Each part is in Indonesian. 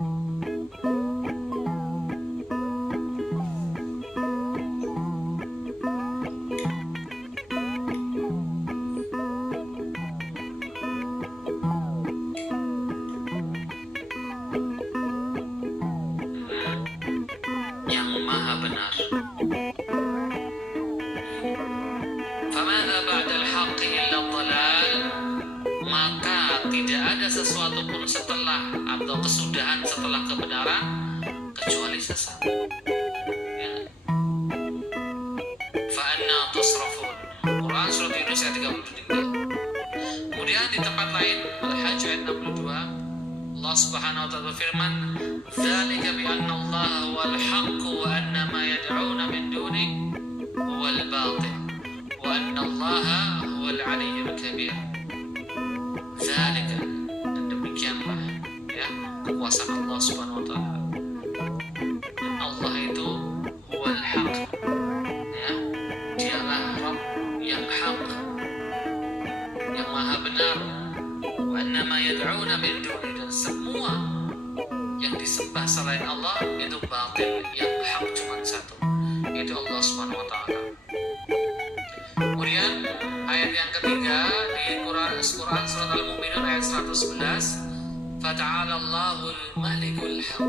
yang maha benar. Famadza ba'dal haqqi illa dhalal, maka tidak ada sesuatu pun setelah atau kesudahan setelah kebenaran kecuali sesat. Ya. Fa anna tusrafun. Quran surat Yunus ayat 33. Kemudian di tempat lain Al-Hajj ayat 62 Allah Subhanahu wa taala berfirman, "Dzalika bi anna Allah huwal haqq wa anna ma yad'una min dunihi huwal batil wa anna Allah huwal 'aliyyul kabir." Dzalika, dan demikianlah ya kekuasaan Allah Subhanahu wa taala. Dan Allah itu huwal haqq, ya, dialah Rabb yang haq, yang maha benar. Wa anna ma yad'una min dunihi, dan semua yang disembah selain Allah itu batil, yang hak cuma satu, itu Allah Subhanahu wa taala. Kemudian ayat yang ketiga di Quran surat Al-Mu'minun ayat 111, "Fata'ala Allahul Malikul Haq."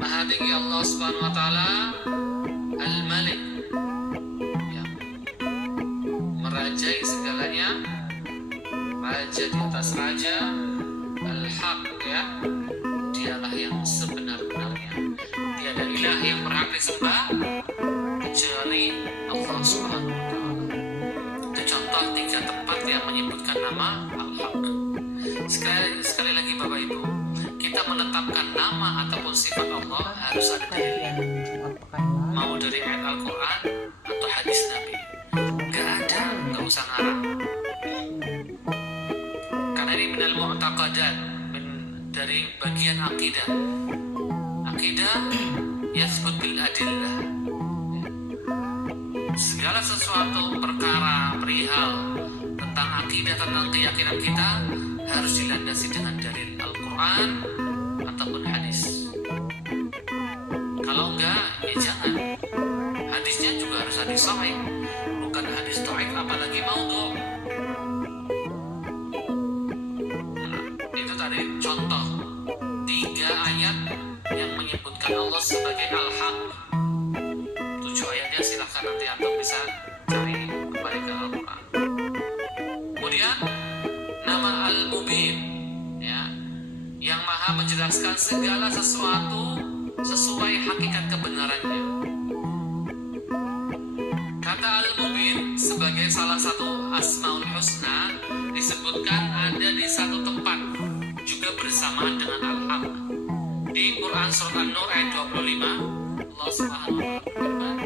Maha tinggi Allah Subhanahu wa taala, Al-Malik, ya, merajai segalanya, raja di atas raja, Al-Haq, ya, dialah yang sebenar-benarnya. Tiada ilah yang berhak disembah kecuali Allah Subhanahu wa taala. Itu contoh 3 tempat yang menyebutkan nama Al-Haq. Sekali lagi Bapak Ibu, kita menetapkan nama ataupun sifat Allah harus ada dalilnya. Mau dari ayat Al-Quran atau hadis Nabi. Gak ada, gak usah ngarang. Karena ini minal mu'taqadat, dari bagian akidah. Akidah yasbut bil adillah. Segala sesuatu perkara perihal tentang akidah, tentang keyakinan kita harus dilandasi dengan dalil Al-Quran ataupun hadis. Kalau enggak, ya jangan. Hadisnya juga harus hadis sahih, bukan hadis dhaif, apalagi maudhu'. Itu tadi contoh 3 ayat yang menyebutkan Allah sebagai Al-Haq. 7 ayatnya silahkan nanti antum bisa cari kembali ke Al-Quran. Kemudian nama Al-Mubin, ya, yang maha menjelaskan segala sesuatu sesuai hakikat kebenarannya. Kata Al-Mubin sebagai salah satu Asmaul Husna disebutkan ada di satu tempat juga bersamaan dengan Al-Haq. Di Quran surat An-Nur ayat 25 Allah Subhanahu wa taala berfirman,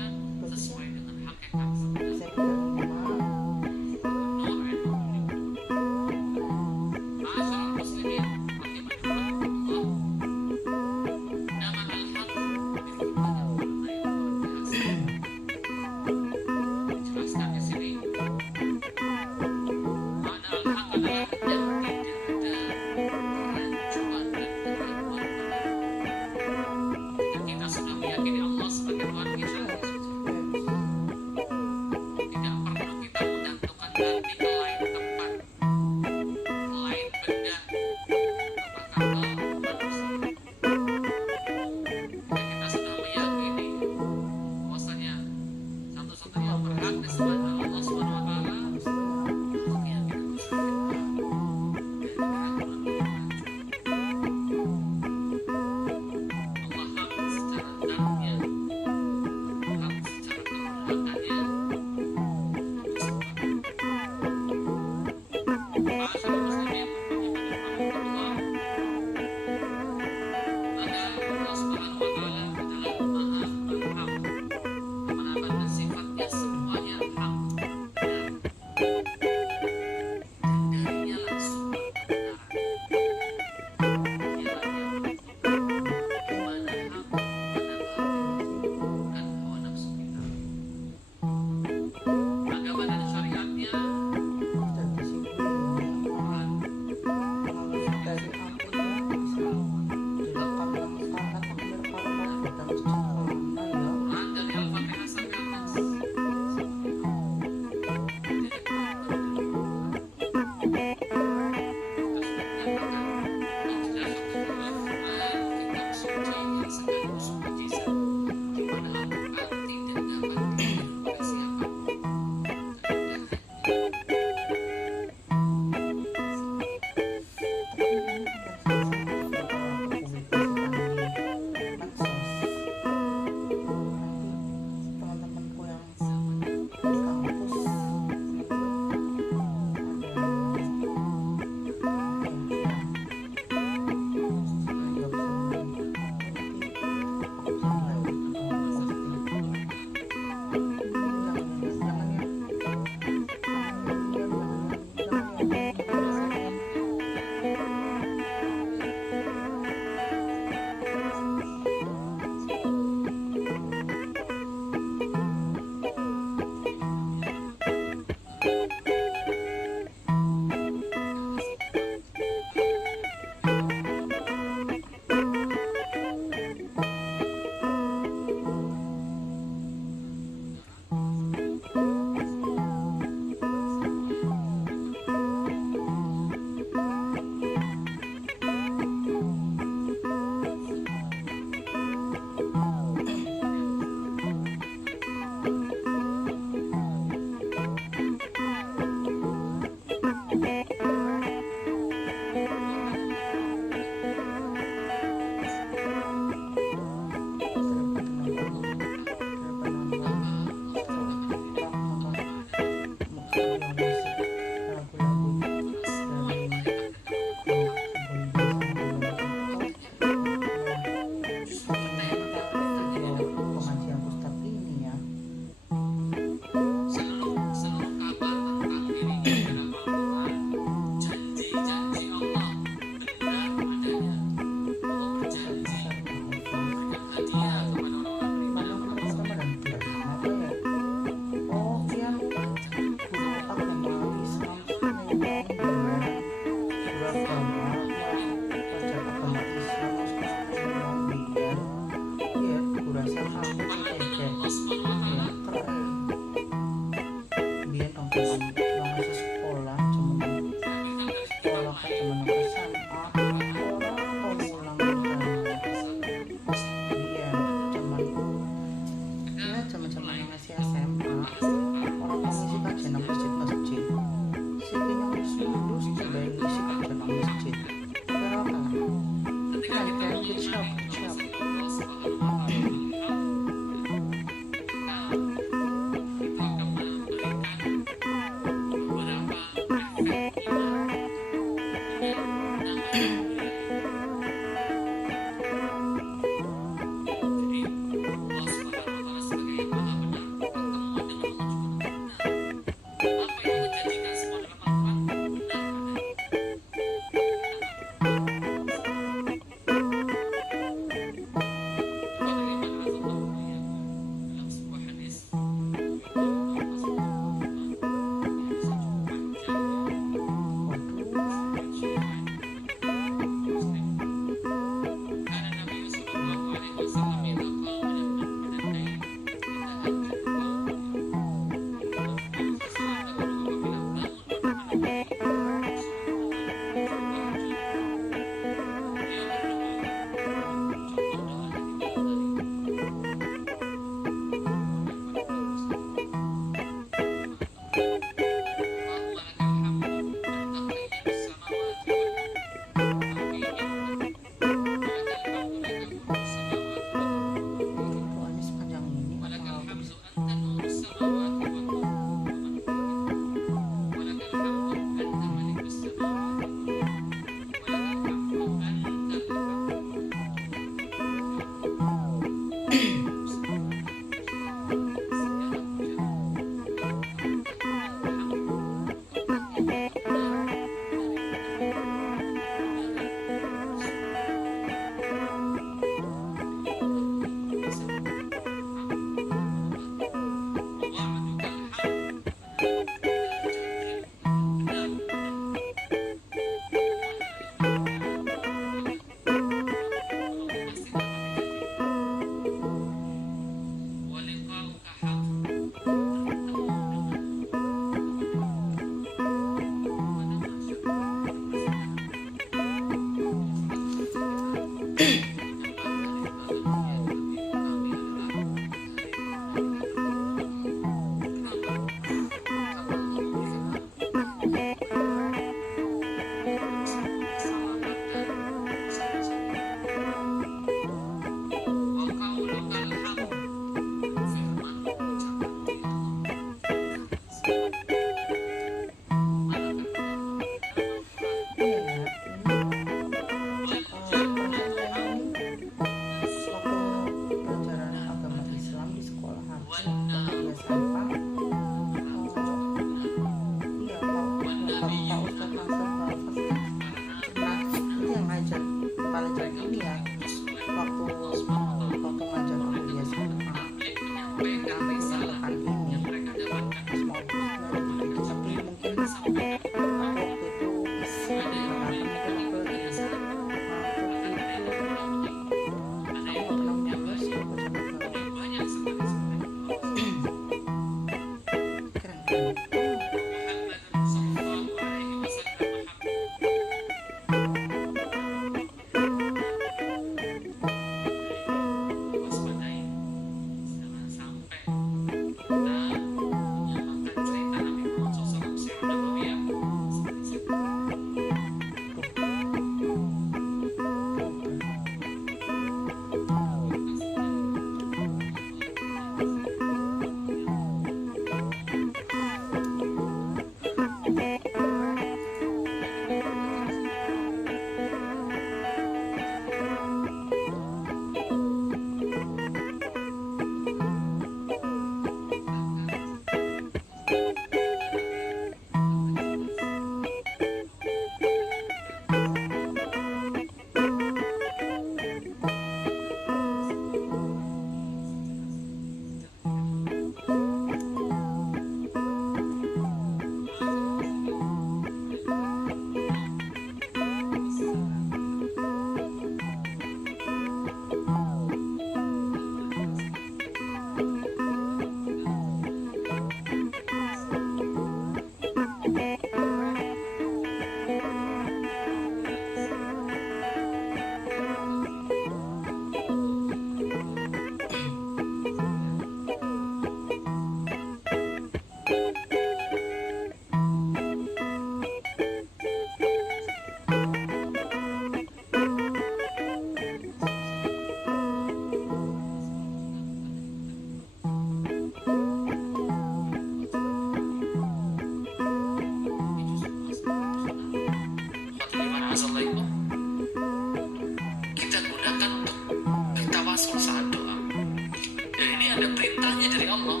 perintahnya dari Allah.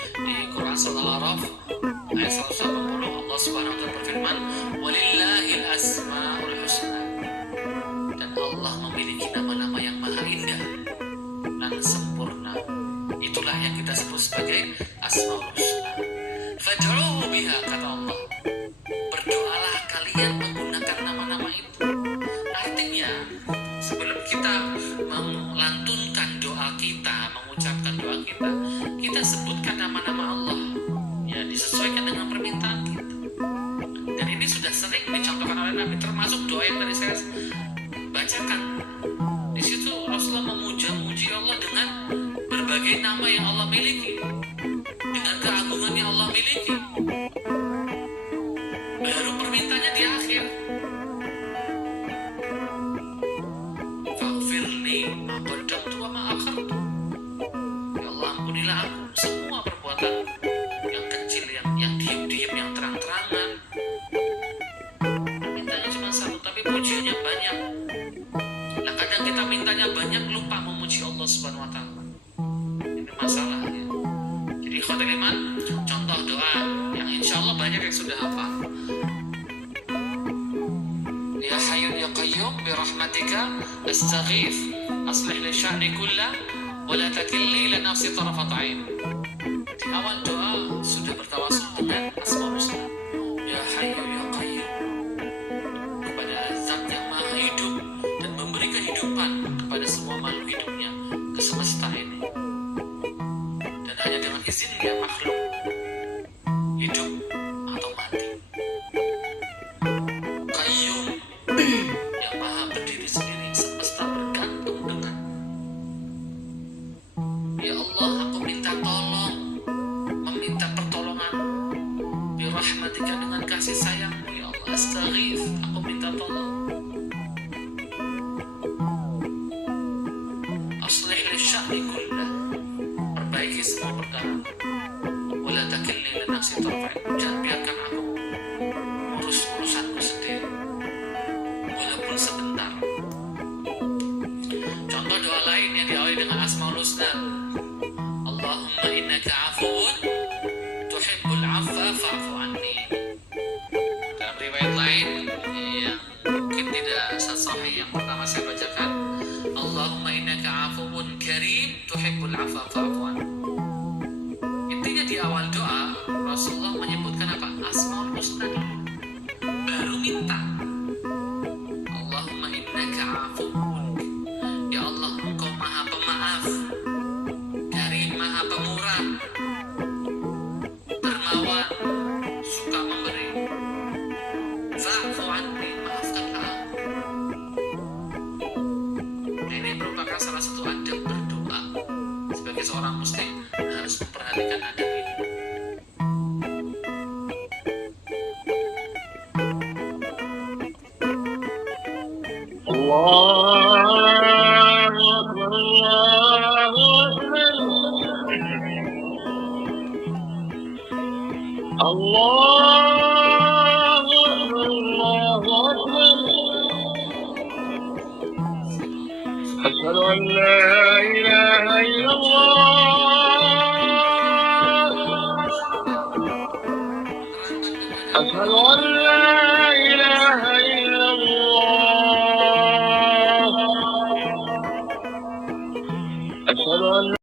Di Quran surah Al-A'raf ayat 180 Allah Subhanahu wa taala berfirman, "Walillahil asmaul husna." Dan Allah memiliki nama-nama yang maha indah dan sempurna. Itulah yang kita sebut sebagai asmaul husna. Fad'uhu biha, kata Allah. Berdoalah kalian menggunakan nama-nama itu. Artinya, sebelum kita melantunkan doa kita, mengucapkan doa kita, kita sebutkan nama-nama Allah. Ya, disesuaikan dengan permintaan kita. Dan ini sudah sering dicontohkan oleh Nabi, termasuk doa yang tadi saya bacakan. Di situ Rasulullah memuji Allah dengan berbagai nama yang Allah miliki, dengan keagungan yang Allah miliki. Baru permintaannya di akhir. Faghfirli ma qaddamtu wa ma akhartu. Ya Allah, ampunilah aku semua perbuatan yang kecil, yang diam-diam, yang terang-terangan. Permintaannya cuma satu, tapi pujiannya banyak. Nah, kadang kita mintanya banyak, lupa memuji Allah Subhanahu wa taala. Ini masalahnya. Jadi ikhwatul iman, contoh doa yang insya Allah banyak yang sudah hafal. Ya Hayyun ya Qayyum bi rahmatika astaghith aslih li sya'ni kullah wa la takilni li nafsi tarafat 'ain. Di awal doa sudah bertawasul dengan Asmaul Husna. Ya Hayyu ya Qayyum, kepada Zat yang Maha Hidup dan memberi kehidupan kepada semua makhluk hidupnya, ke semesta ini. Dan hanya dengan izinnya makhluk hidup atau mati. Qayyum, yang Maha berdiri sendiri, semesta bergantung dengan. Ya Allah, aku minta tolong, meminta pertolongan birahmatika, dengan kasih sayangmu. Ya Allah, astaghith, aku minta tolong. Aslih li sya'ni kullah, perbaiki semua perkara. Wala takilni li nafsi taraf 'ain, jangan biarkan aku urus urusanku sendiri walaupun sebentar. Contoh doa lain yang diawali dengan Asmaul Husna. Allahumma innaka 'afuwun tuhibbul 'afwa fa'fu anni. Dalam riwayat lain yang mungkin tidak sahih yang pertama saya bacakan, Allahumma innaka 'afuwun karim tuhibbul 'afwa fa'fu anni. Intinya di awal doa Rasulullah menyebutkan apa? Asmaul Husna dulu, baru minta. Allahumma innaka 'afuwun, ya Allah, Engkau Maha Pemaaf, Karim, Maha Pemurah, dermawan, suka memberi. Fa'fu anni, maafkanlah aku. Nah, ini merupakan salah satu adab berdoa. Sebagai seorang muslim harus memperhatikan adab ini. أشهد أن لا إله إلا الله أشهد أن لا إله إلا الله أشهد أن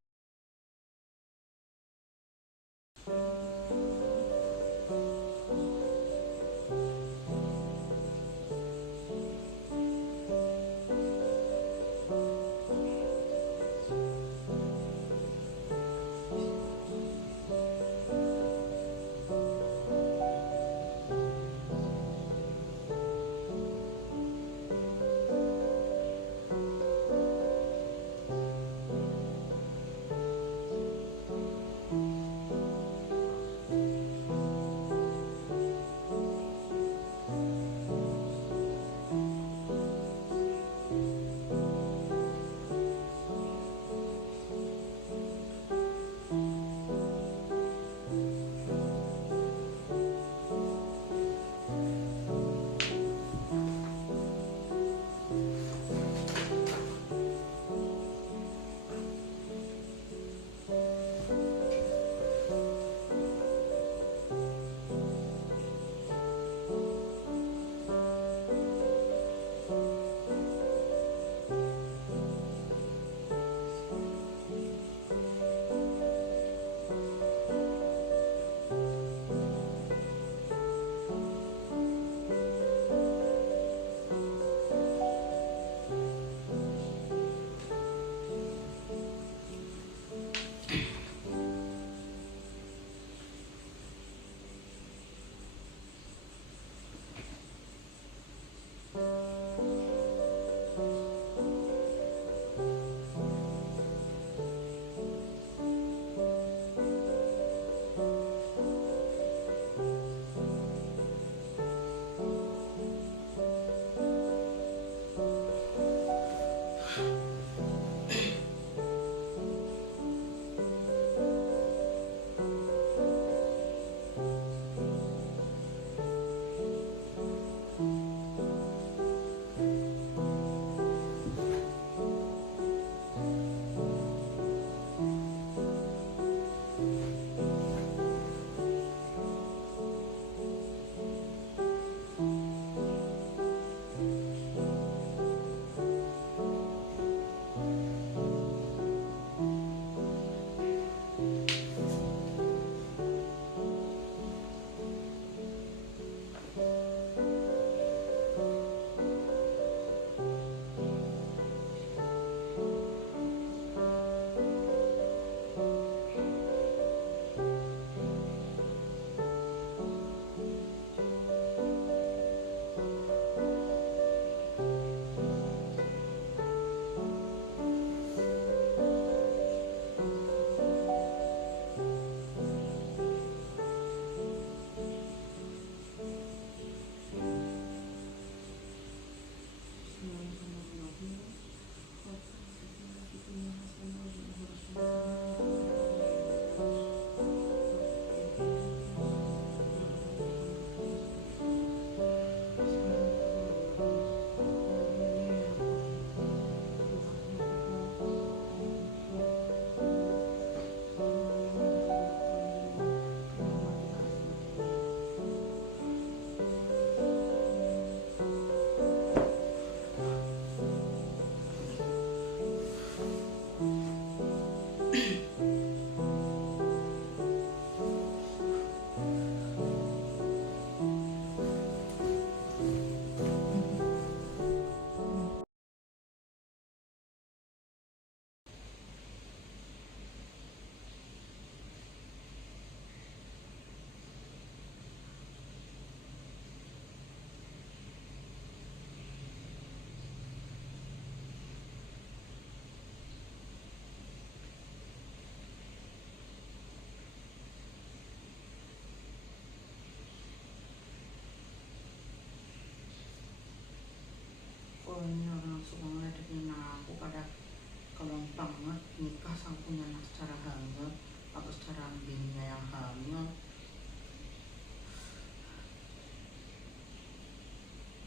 secara hangat atau secara ambiennya yang hangat.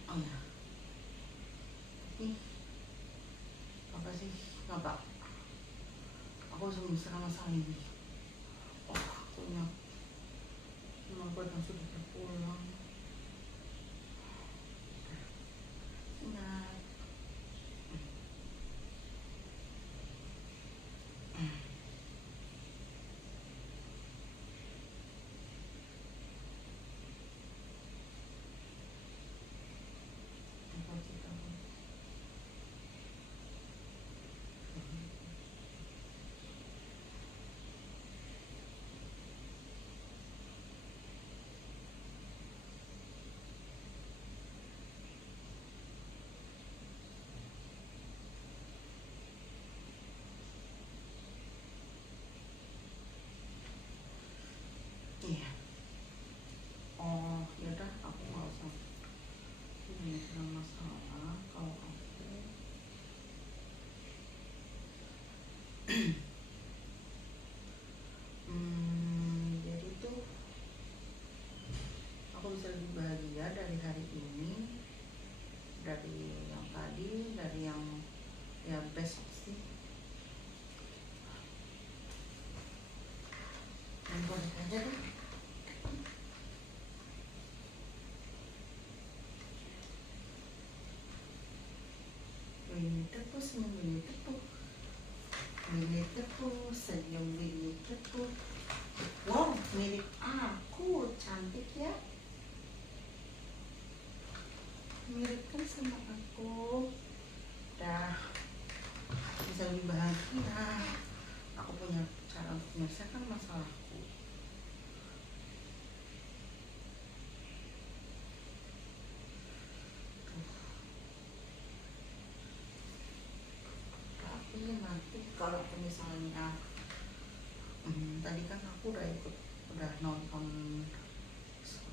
Oh ya, tapi apa sih, ngapa aku semisal masalah ini? Oh, punya kenapa dan sudah terpulang. Ingat. Apa kita iya. Oh, yaudah aku nggak usah ini masalah kalau aku jadi tuh aku bisa lebih bahagia dari hari ini, dari yang tadi, dari yang ya besok sih. Main bonek aja deh. Ini tepuk, senyum ini tepuk. Ini tepuk, senyum ini tepuk. Wow, mirip aku, cantik ya. Mirip kan sama aku. Dah bisa lebih bahagia. Aku punya cara untuk menyelesaikan masalahku. Tapi nanti kalau misalnya tadi kan aku udah nonton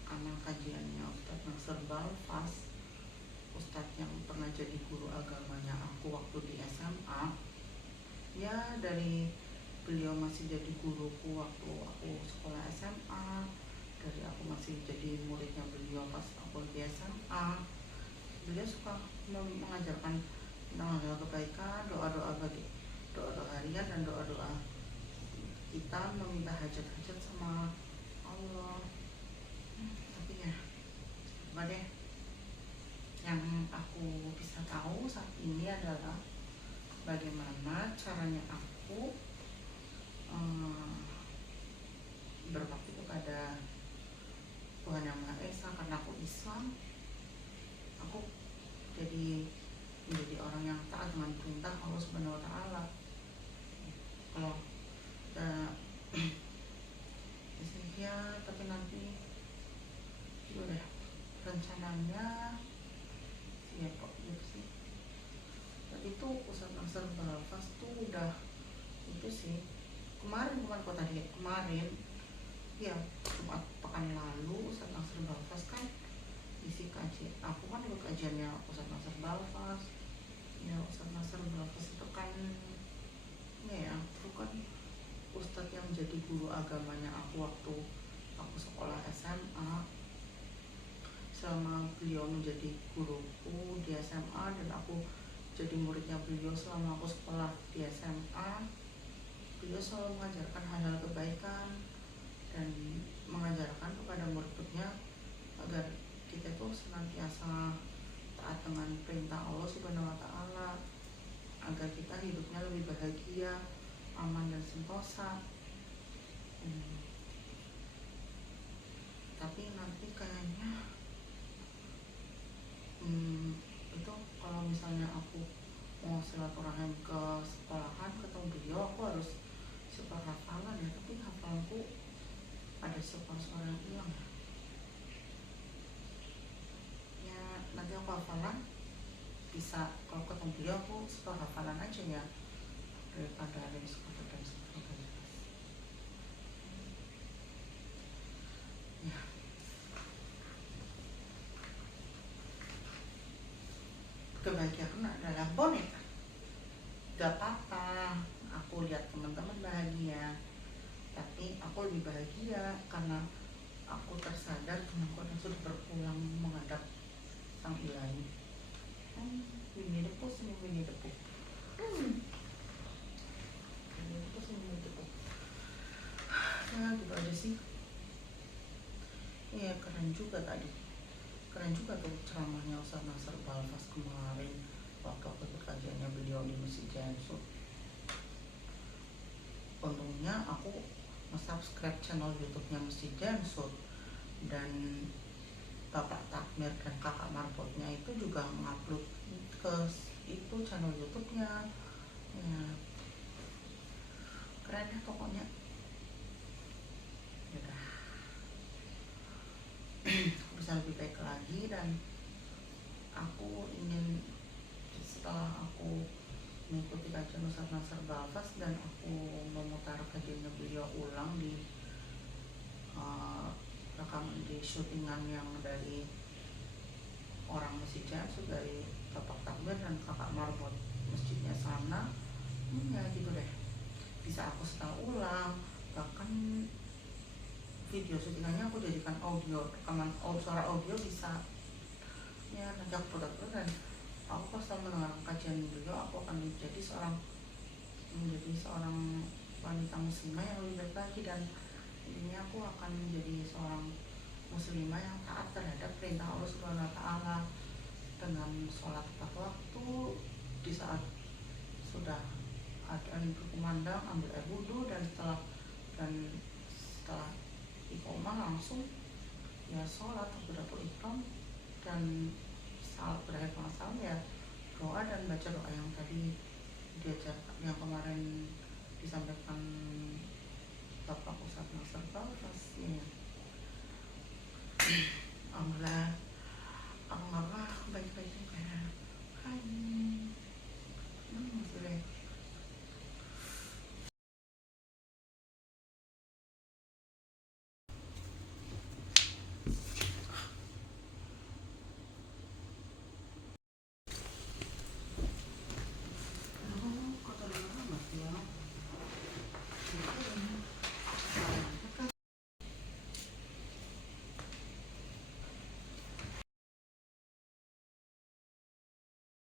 amal kajiannya Ustadz Nasr Balfas, Ustadz yang pernah jadi guru agamanya aku waktu di SMA. Ya, dari beliau masih jadi guruku waktu aku sekolah SMA, dari aku masih jadi muridnya beliau pas aku di SMA. Beliau suka mengajarkan tentang hal kebaikan, doa-doa harian dan doa-doa kita meminta hajat-hajat sama Allah. Tapi ya, coba deh, yang aku bisa tahu saat ini adalah bagaimana caranya aku berbakti kepada Tuhan Yang Maha Esa. Karena aku Islam, aku jadi menjadi orang yang taat dengan perintah Allah Subhanahu Wa Taala. Kalau ya, tapi nanti udah rencananya ya kok gitu sih. Tadi tuh Ustadz Nasr Balfas tuh udah itu sih kemarin ya, Jumat pekan lalu Ustadz Nasr Balfas kan isi kajian. Aku kan ikut kajiannya Ustadz Nasr Balfas. Ya, Ustadz Nasr Balfas itu kan ya, itu kan Ustadz yang jadi guru agamanya aku waktu aku sekolah SMA. Selama beliau menjadi guruku di SMA dan aku jadi muridnya beliau selama aku sekolah di SMA, beliau selalu mengajarkan hal-hal kebaikan dan mengajarkan kepada murid-muridnya agar kita tuh senantiasa taat dengan perintah Allah Subhanahu Wa Taala, agar kita hidupnya lebih bahagia, aman dan sentosa. Tapi nanti kayaknya itu kalau misalnya aku mau silaturahim ke sekolahan ketemu beliau, aku harus sebar hafalan ya. Tapi hafalanku ada separuh yang hilang ya. Nanti aku hafalan bisa, kalau ketemu beliau aku sebar hafalan aja ya, daripada ada yang suka dan ya. Kebahagiaan adalah boneka. Gak apa-apa, aku aku lihat teman-teman bahagia, tapi aku lebih bahagia karena aku tersadar temanku yang sudah berpulang menghadap sang ilahi. Winnie the Pooh, senyum Winnie the Pooh. Winnie the Pooh, senyum Winnie the Pooh. Ya gitu aja sih. Iya keren juga tadi. Keren juga tuh ceramahnya Ustaz Nasr Balfas kemarin waktu aku ikut kajiannya beliau di Masjid Jansut. Untungnya aku nge-subscribe channel YouTube-nya Masjid Jansut, dan Bapak Takmir dan Kakak Marbotnya itu juga ngupload ke itu channel YouTube-nya. Ya, keren ya pokoknya. Yaudah, bisa lebih baik lagi, dan aku ingin setelah aku mengikuti kajian Ustaz Nasr Balfas dan aku memutar kajiannya beliau ulang di rekaman di syutingan yang dari orang Masjid Jansut, dari Bapak Takmir dan Kakak Marbot masjidnya sana. Ya gitu deh, bisa aku setel ulang, bahkan video syutingannya aku jadikan audio, rekaman suara audio bisa. Ya nanti aku putar-putar, dan aku pas mendengarkan kajian beliau aku akan menjadi seorang wanita muslimah yang lebih baik lagi, dan intinya aku akan menjadi seorang muslimah yang taat terhadap perintah Allah Subhanahu wa Ta'ala, dengan sholat tepat waktu, di saat sudah adzan berkumandang ambil air wudhu, dan setelah iqomah langsung ya sholat takbiratul ihram, dan saat berakhir dengan salam ya doa dan baca doa yang tadi diajarkan, yang kemarin disampaikan Bapak Ustaz Nasr Balfas. Ya. Alhamdulillah, baik-baik juga. Hai.